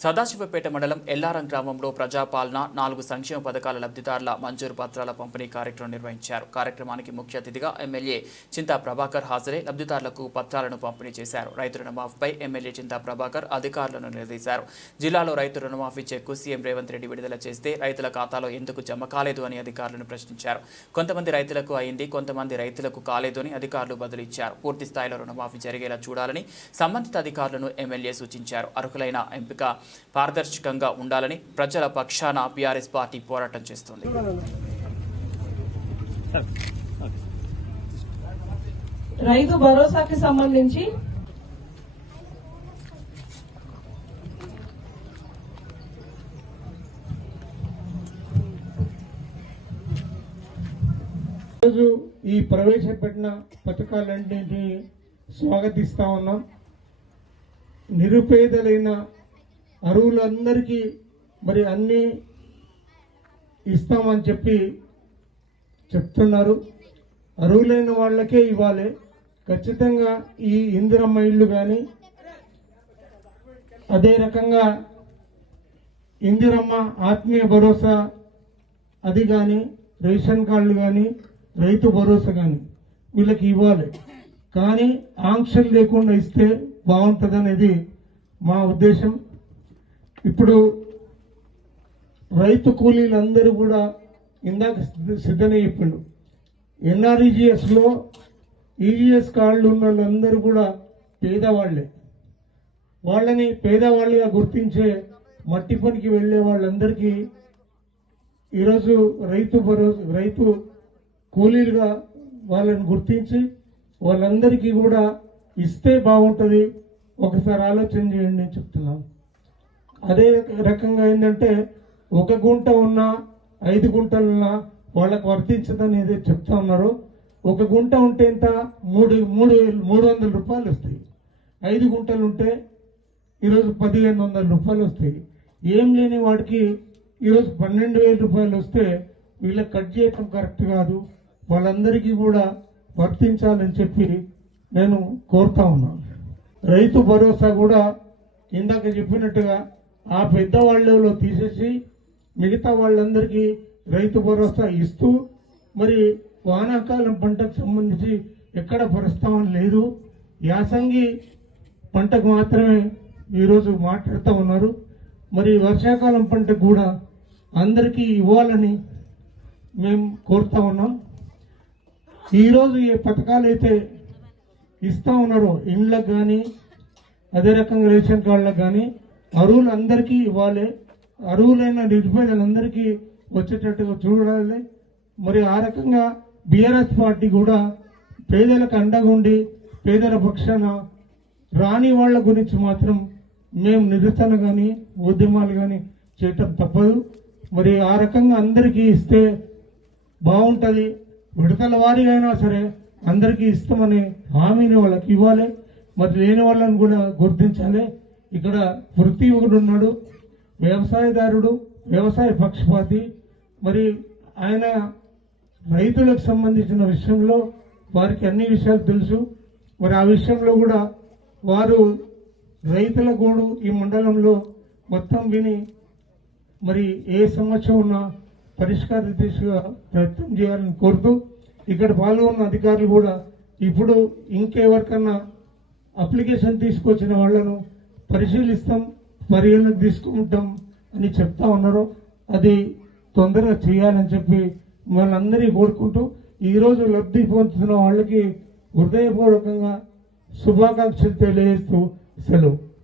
సదాశివపేట మండలం ఎల్లారం గ్రామంలో ప్రజాపాలన 4 సంక్షేమ పథకాల లబ్ధిదారుల మంజూరు పత్రాల పంపిణీ కార్యక్రమం నిర్వహించారు. కార్యక్రమానికి ముఖ్య అతిథిగా ఎమ్మెల్యే చింతా ప్రభాకర్ హాజరై లబ్ధిదారులకు పత్రాలను పంపిణీ చేశారు. రైతు రుణమాఫీపై ఎమ్మెల్యే చింతా ప్రభాకర్ అధికారులను నిలదీశారు. జిల్లాలో రైతు రుణమాఫీ చెక్కు సీఎం రేవంత్ రెడ్డి విడుదల చేస్తే రైతుల ఖాతాలో ఎందుకు జమ కాలేదు అని అధికారులను ప్రశ్నించారు. కొంతమంది రైతులకు అయింది, కొంతమంది రైతులకు కాలేదు అని అధికారులు బదులిచ్చారు. పూర్తి స్థాయిలో రుణమాఫీ జరిగేలా చూడాలని సంబంధిత అధికారులను ఎమ్మెల్యే సూచించారు. అర్హులైన ఎంపిక పారదర్శకంగా ఉండాలని ప్రజల పక్షాన బీఆర్ఎస్ పార్టీ పోరాటం చేస్తుంది. రైతు భరోసాకి సంబంధించి ఈరోజు ఈ ప్రవేశపెట్టిన పథకాలన్నింటినీ స్వాగతిస్తా ఉన్నాం. నిరుపేదలైన అర్హులందరికీ మరి అన్నీ ఇస్తామని చెప్తున్నారు. అర్హులైన వాళ్ళకే ఇవ్వాలి. ఖచ్చితంగా ఈ ఇందిరమ్మ ఇల్లు కానీ, అదే రకంగా ఇందిరమ్మ ఆత్మీయ భరోసా అది కానీ, రేషన్ కార్డులు కానీ, రైతు భరోసా కానీ వీళ్ళకి ఇవ్వాలి. కానీ ఆంక్షలు లేకుండా ఇస్తే బాగుంటుంది అనేది మా ఉద్దేశం. ఇప్పుడు రైతు కూలీలందరూ కూడా ఇందాక సిద్ధనే చెప్పిండు. ఎన్ఆర్ఈజీఎస్లో ఈజీఎస్ కార్డులు ఉన్న వాళ్ళందరూ కూడా పేదవాళ్లే. వాళ్ళని పేదవాళ్ళుగా గుర్తించే మట్టి పనికి వెళ్లే వాళ్ళందరికీ ఈరోజు రైతు కూలీలుగా వాళ్ళని గుర్తించి వాళ్ళందరికీ కూడా ఇస్తే బాగుంటుంది. ఒకసారి ఆలోచన చేయండి అని చెప్తున్నాను. అదే రకంగా ఏంటంటే 1 గుంట ఉన్నా 5 గుంటలున్నా వాళ్ళకు వర్తించదనేది చెప్తా ఉన్నారు. 1 గుంట ఉంటే ఎంత 300 రూపాయలు వస్తాయి. 5 గుంటలు ఉంటే ఈరోజు 1500 రూపాయలు వస్తాయి. ఏం లేని వాడికి ఈరోజు 12,000 రూపాయలు వస్తే వీళ్ళకి కట్ చేయటం కరెక్ట్ కాదు. వాళ్ళందరికీ కూడా వర్తించాలని చెప్పి నేను కోరుతా ఉన్నాను. రైతు భరోసా కూడా ఇందాక చెప్పినట్టుగా ఆ పెద్దవాళ్ళలో తీసేసి మిగతా వాళ్ళందరికీ రైతు భరోసా ఇస్తూ, మరి వానాకాలం పంటకు సంబంధించి ఎక్కడ ప్రస్తావన లేదు. యాసంగి పంటకు మాత్రమే ఈరోజు మాట్లాడుతూ ఉన్నారు. మరి వర్షాకాలం పంటకు కూడా అందరికీ ఇవ్వాలని మేము కోరుతా ఉన్నాం. ఈరోజు ఏ పథకాలు అయితే ఇస్తా ఉన్నారో ఇండ్లకు కానీ, అదే రకంగా రేషన్ కార్డులకు కానీ అర్హులందరికీ ఇవ్వాలి. అర్హులైన నిరుపేదలందరికీ వచ్చేటట్టుగా చూడాలి. మరి ఆ రకంగా బీఆర్ఎస్ పార్టీ కూడా పేదలకు అండగా ఉండి పేదల పక్షాన రాని వాళ్ళ గురించి మాత్రం మేము నిరసన కానీ ఉద్యమాలు కానీ చేయటం తప్పదు. మరి ఆ రకంగా అందరికీ ఇస్తే బాగుంటుంది. విడతల వారీగా అయినా సరే అందరికీ ఇస్తామనే హామీని వాళ్ళకి ఇవ్వాలి. మరి లేని వాళ్ళని కూడా గుర్తించాలి. ఇక్కడ వృత్తి ఒకడు ఉన్నాడు, వ్యవసాయదారుడు, వ్యవసాయ పక్షపాతి. మరి ఆయన రైతులకు సంబంధించిన విషయంలో వారికి అన్ని విషయాలు తెలుసు. మరి ఆ విషయంలో కూడా వారు రైతుల గోడు ఈ మండలంలో మొత్తం విని మరి ఏ సమస్య ఉన్నా పరిష్కార దిశగా ప్రయత్నం చేయాలని కోరుతూ, ఇక్కడ పాల్గొన్న అధికారులు కూడా ఇప్పుడు ఇంకెవరికన్నా అప్లికేషన్ తీసుకొచ్చిన వాళ్లను పరిశీలిస్తాం, పరిగణనకు తీసుకుంటాం అని చెప్తా ఉన్నారు. అది తొందరగా చేయాలని చెప్పి మనందరినీ కోరుకుంటూ, ఈరోజు లబ్ధి పొందుతున్న వాళ్ళకి హృదయపూర్వకంగా శుభాకాంక్షలు తెలియజేస్తూ సెలవు.